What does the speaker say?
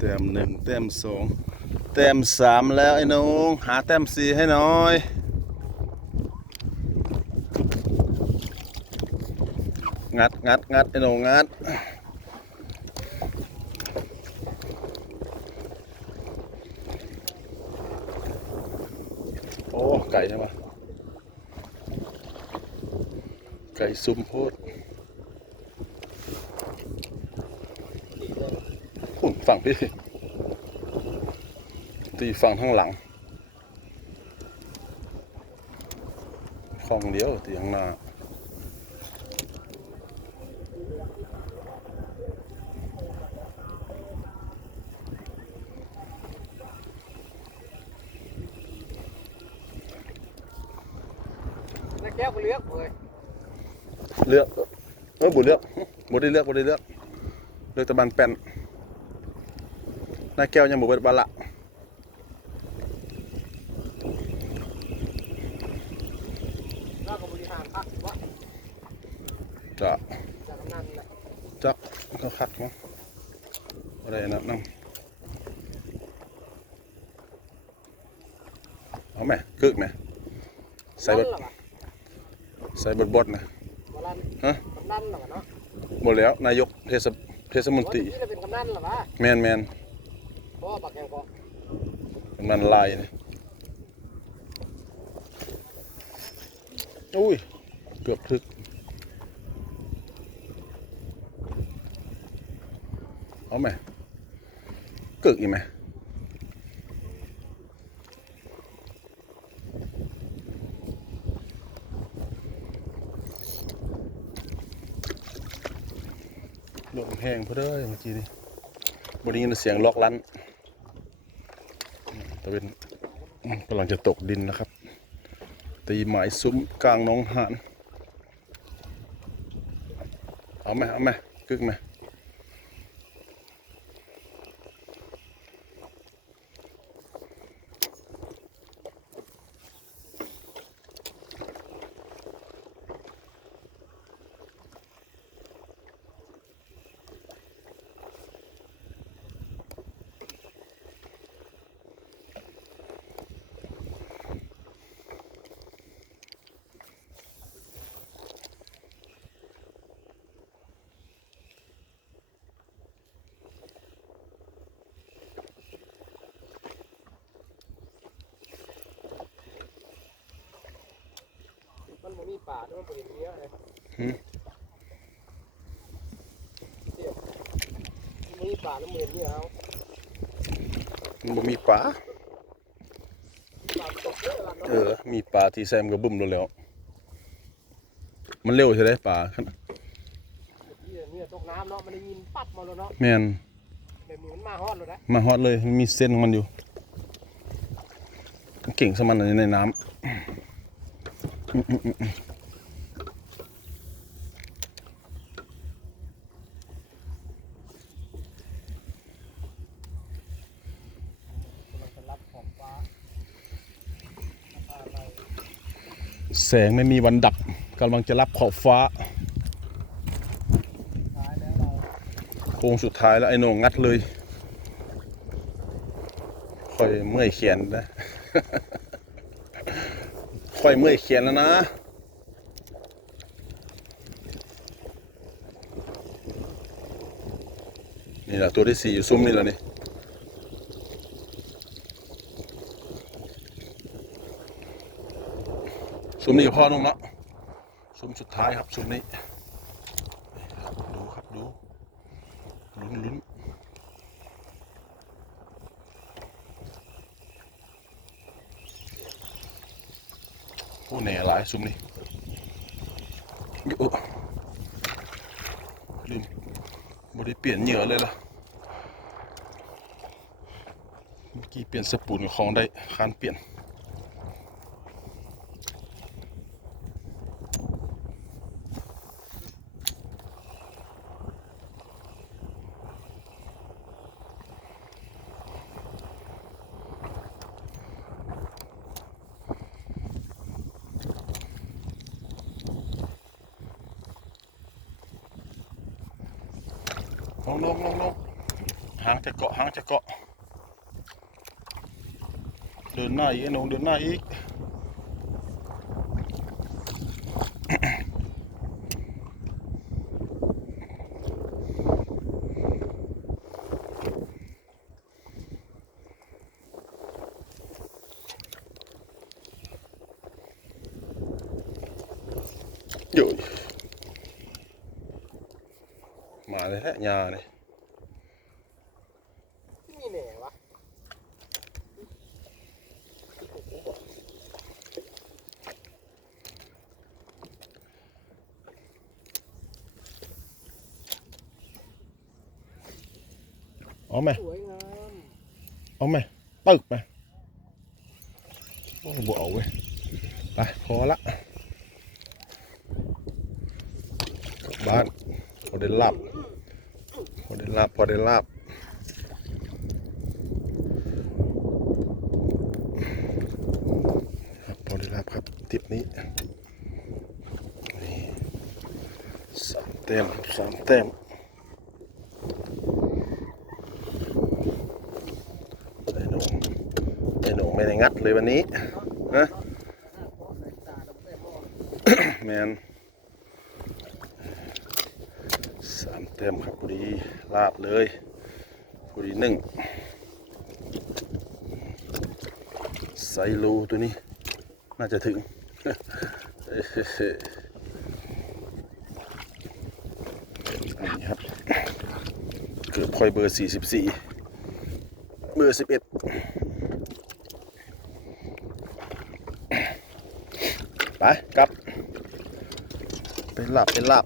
แต้มหนึ่งแต้มสองแต้มสามแล้วไอ้น้องหาแต้มสี่ให้หน่อยงัดงัดงัดไอ้น้องงัดโอ้ไก่ใช่ปะไก่ซุ่มโพดหุ่น ฝั่งพี่ตีฝั่งข้างหลังคลองเดียวตีข้างหน้านักแก้วก็เลือกเลยเลือกเออบุเลือกบุได้เลือกบุได้เลือก เลือกแตะบันแป้น หน้าแก้วยังบุเบิดบานละเราก็บริหารพักว่าจะจากกำนันแหละจักก็คัดมั้งอะไรนะนั่งเอาไหมกึกไหมใส่บดนั่นเหรอวะใส่บดบดนะวลันฮะกำนันเหรอวะเนาะหมดแล้วนายกเทศเทศมนตรีว่าที่เราเป็นกำนันเหรอวะแมนแมน บ่บักยังก็เป็นมันลายนี่อุ้ย เกือบถึก เอาไหมกึกอีกไหมลมแห้งเพอเด้อเมื่อกี้นี่บได้ยินเสียงล็อกลั่น ตะเป็นกำลังจะตกดินนะครับ ตีหมายซุ้มกลางน้องหานเอาไหมเอาไหมกึกไหม ป่าด้วยมันบ่เห็นเนี้ยเลยหืมเดี๋ยวมันบ่มีป่าแล้วมันเห็นเนี้ยเอามันบ่มีปลาป่าตกเยอะละเนาะเออ มีปลาที่แซมกับบึ้มแล้วแล้ว มันเร็วใช่ไหมปลาขนาดที่เนี่ยตกน้ำเนาะ มันได้ยินปั๊บมาแล้วเนาะแมนเดี๋ยวนี้มันมาฮอดเลยนะมาฮอตเลย มันมีเส้นของมันอยู่เก่งสมันในในน้ำอืมอืมอืมอืม มันจะรับของฟ้าราคาอะไร แสงไม่มีวันดับกำลังจะรับขอบฟ้าท้ายแล้วเราโค้งสุดท้ายแล้วไอ้หนงงัดเลยค่อยเมื่อยเขียนนะค่อยเมื่อยเขียนแล้วนะนี่แหละตัวที่สี่อยู่ซุ้มนี่แหละนี่ ซุ้มนี้พ่อนุ่งเนาะซุ้มสุดท้ายครับซุ้มนี้ดูครับดูลุ้นลุ้นโอ้แหน่หลายซุ้มนี่โอ้ลืมบได้เปลี่ยนเหยื่อเลยล่ะเมื่อกี้เปลี่ยนสปูนกับของได้คานเปลี่ยน งลงลงลงหางจะเกาะหางจะเกาะ เดินหน้าอีกไอ้หนูเดินหน้าอีกอยู่มา เลยฮะยาเลยนี่แหน่วะเอาไหมสวยงามเอาไหมตึกไหมโอ้บ่เอาเว้ยไปพอละกลับบ้านพอได้ลาบ พอได้ลาบพอได้ลาบครับพอได้ลาบครับทิปนี้นี่สามแต้มสามแต้มไอ้หนูไอ้หนูไม่ได้งัดเลยวันนี้ฮะแมน สามเต็มครับพอดีลาบเลยพอดีหนึ่งไซรูตัวนี้ น่าจะถึงอันนี้ครับ เกือบคอยเบอร์ 44 เบอร์ 11 ไปกลับ เป็นหลับเป็นหลับ